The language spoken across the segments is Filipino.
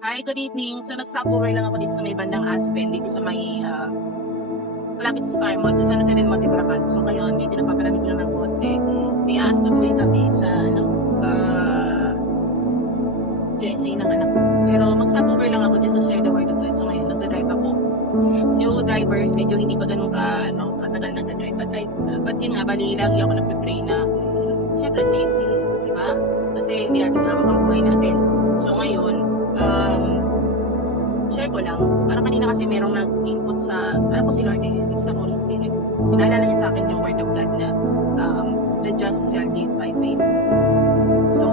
Hi, good evening. So, nag-stopover lang ako dito sa may bandang Aspen, dito sa may, malapit sa Star Mall, sa San Jose del Monte, Bulacan. So, ngayon, medyo napapalamig lang ng konti. May astos din kami sa USA ng anak ko. Pero mag-stopover lang ako just to share the word of God. So, ngayon, nagda-drive ako. Yung driver, medyo hindi pa ganun katagal nagda-drive. But yun nga, bali, lagi ako nagpe-pray na, syempre, safety, di ba? Kasi hindi natin hawak ang buhay natin. So, ngayon, share ko lang. Parang kanina kasi merong nag-input sa, alam ko si Lord it's the Holy Spirit. Pinaalala niya sa akin yung word of God na the just shall live by faith. So,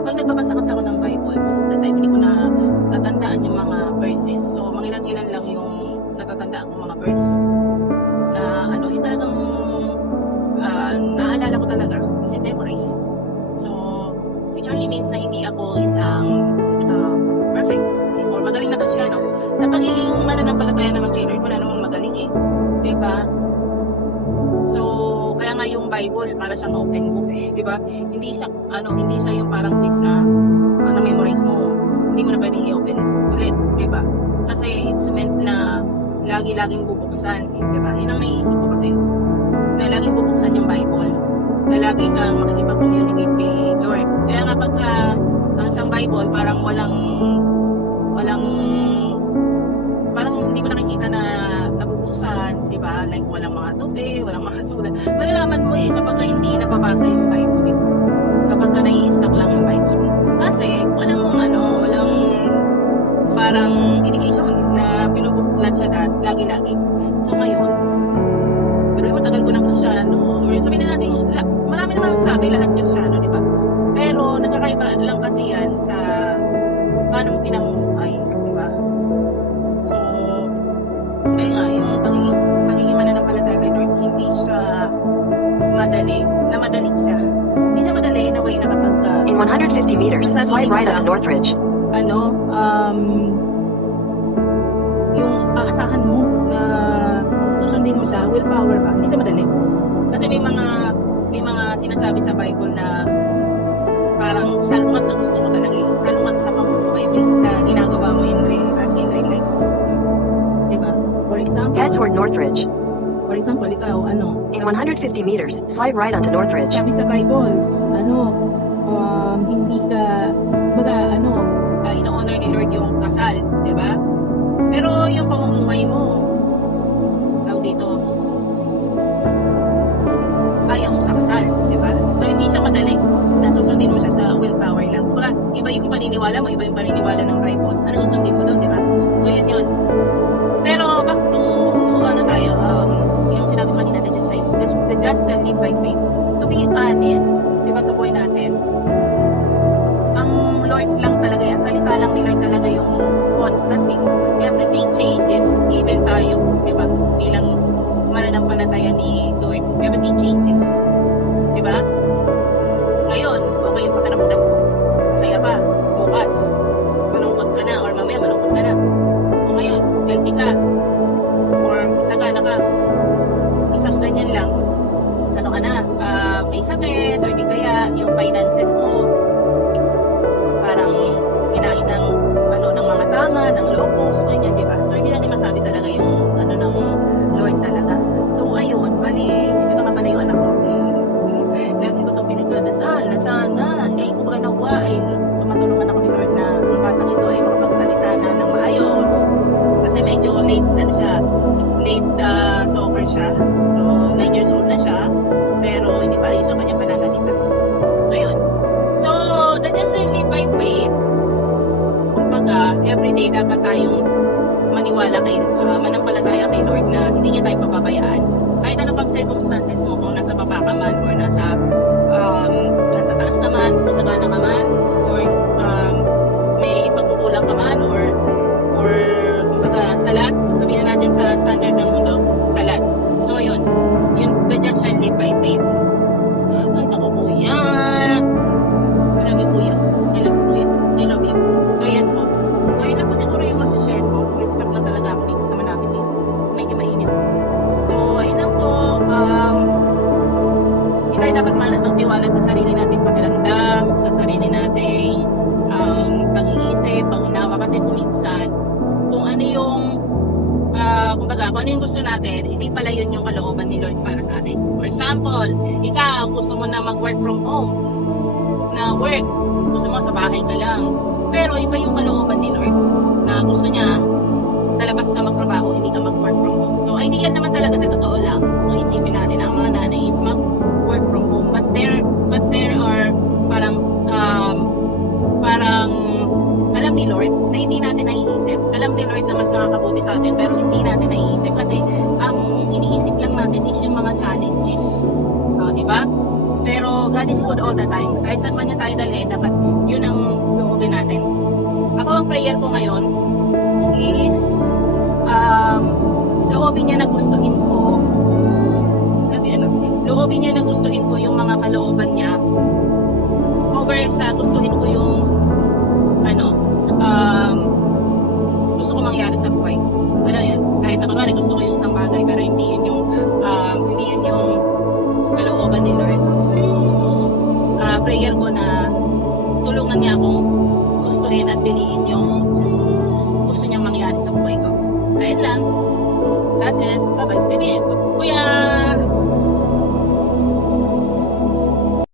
kapag nagbabasa kasi ako ng Bible, most of the time hindi ko na natandaan yung mga verses. So, mangilan-ilan lang yung natatandaan kong mga verse na yung talagang naalala ko talaga kasi memorize. So, which only means na hindi ako isang perfect or magaling na kasi siya, no? Sa pagiging mananampalataya naman kay Lord, wala namang magaling eh. Diba? So, kaya nga yung Bible, para siyang open book eh. Diba? Hindi siya yung parang quiz na memorize mo, hindi mo na pwedeng i-open ulit. Diba? Kasi it's meant na lagi-laging bubuksan. Diba? Yun ang naiisip ko kasi. Na laging bubuksan yung Bible. Na lagi kang makikipag-communicate kay Lord. Kaya nga pagka ang isang Bible parang parang hindi mo nakikita na nabubuksan, di ba? Like walang mga tubi, walang mga sulat. Malalaman mo kapag hindi napabasa yung Bible dito. Kapag nai-stack lang yung Bible. Kasi walang parang indication na binubuklat siya lagi-lagi. So ngayon, pero matagal ko ng Kristyano, or sabihin na natin, marami naman sabi lahat Kristyano, di ba? Pero nagkakaiba lang kasi yan sa paano mo pinamumuhay, di ba? So, kaya nga, yung pagiging mananampalataya kay Lord, hindi siya madali siya. Hindi siya madali na way na kapag In 150 meters, slide right onto Northridge. Yung aasahan mo na susundin mo siya, willpower ka, hindi siya madali. Kasi may mga sinasabi sa Bible na parang salungat sa gusto mo talaga eh. Salungat sa pamumuhay mo, sa ginagawa mo in real life. Diba? For example, Head toward Northridge. ikaw, In 150 meters, slide right onto Northridge. sabi sa Bible, hindi ka, ino-honor ni Lord yung kasal, di ba? Pero yung pamumuhay mo, dito, ayaw mo sa kasal, di ba? So, hindi siya madali na susundin mo siya sa willpower lang. Baka, iba yung paniniwala mo, iba yung paniniwala ng Bible. Ano susundin mo doon, di ba? So, yun. Pero, back to, yung sinabi kanina, the just shall live by faith. To be honest, di ba, sa buhay natin, ang Lord lang talaga yan. Salita lang ni Lord talaga yung constant eh. Everything changes. Even tayo, di ba? Bilang mananampalataya ni Lord, everything changes. Di ba? Ngayon, okay yung pakiramdam mo. Masaya ka. Bukas, malungkot ka na. Or mamaya, malungkot ka na. O ngayon, healthy ka. Or sagana ka. Isang ganyan lang. May sakit. Or di kaya, yung finances mo, parang kinain ng mga tama, ng locals, ganyan, di ba? So, hindi natin masabi talaga yung ng Lord talaga. So, ayun, bali, ito nga pala yung anak ko. Lagi ko itong pinagdadasal na sana, ko ba nawa, tumatulungan ako ni Lord na ang batang ito ay makapagsalita na ng maayos. Kasi medyo late talker siya. So, 9 years old na siya, pero hindi pa ayos ang kanyang pananalita. So, yun. So, the just shall live by faith. Kumbaga, everyday dapat tayong maniwala manampalataya kay Lord na hindi niya tayo papabayaan. Kahit ano pang circumstances mo, kung nasa baba ka man, or nasa taas ka man, kung sagana ka man, or may pagkukulang ka man, or kumbaga, sa lahat, sabihin na natin sa standard ng mundo, sa lahat. So, yun, the just shall live by faith. Ay, naku, kuya. I love you, kuya. I love you. So, yan po. So, yun na po siguro yung masashare ko. Nag-stop na talaga ako dito sa malapit dito. Medyo mainit. So, ayun lang po. Hindi tayo dapat magtiwala sa sarili nating pakiramdam, sa sarili nating pag-iisip, pag-unawa kasi minsan, kung ano yung kumbaga, kung ano yung gusto natin, hindi pala yun yung kalooban ni Lord para sa atin. For example, ikaw, gusto mo na mag-work from home, na work, gusto mo sa bahay ka lang. Pero iba yung kalooban ni Lord, na gusto niya, sa labas ka magtrabaho, hindi ka mag-work from home. So, ideal naman talaga sa totoo lang, kung isipin natin, ang mga nanay is mag-work from home. But there are parang alam ni Lord na hindi natin naiisip. Alam ni Lord na mas nakakabuti sa atin pero hindi natin naiisip kasi ang iniisip lang natin is yung mga challenges. Di ba? Pero God is good all the time. Kahit saan man niya tayo dalhin, dapat yun ang loobin natin. Ako ang prayer ko ngayon is loobin niya na gustuhin ko loobin niya na gustuhin ko yung mga kalooban niya over sa gustuhin ko yung gusto ko mangyari sa buhay. Ano yan? Kahit na kunwari gusto ko yung isang bagay pero hindi yun yung kalooban ni Lord. Prayer ko na tulungan niya akong gustuhin at piliin yung gusto niyang mangyari sa buhay ko. Ayun lang. God bless. Bye-bye. Baby, Kuya!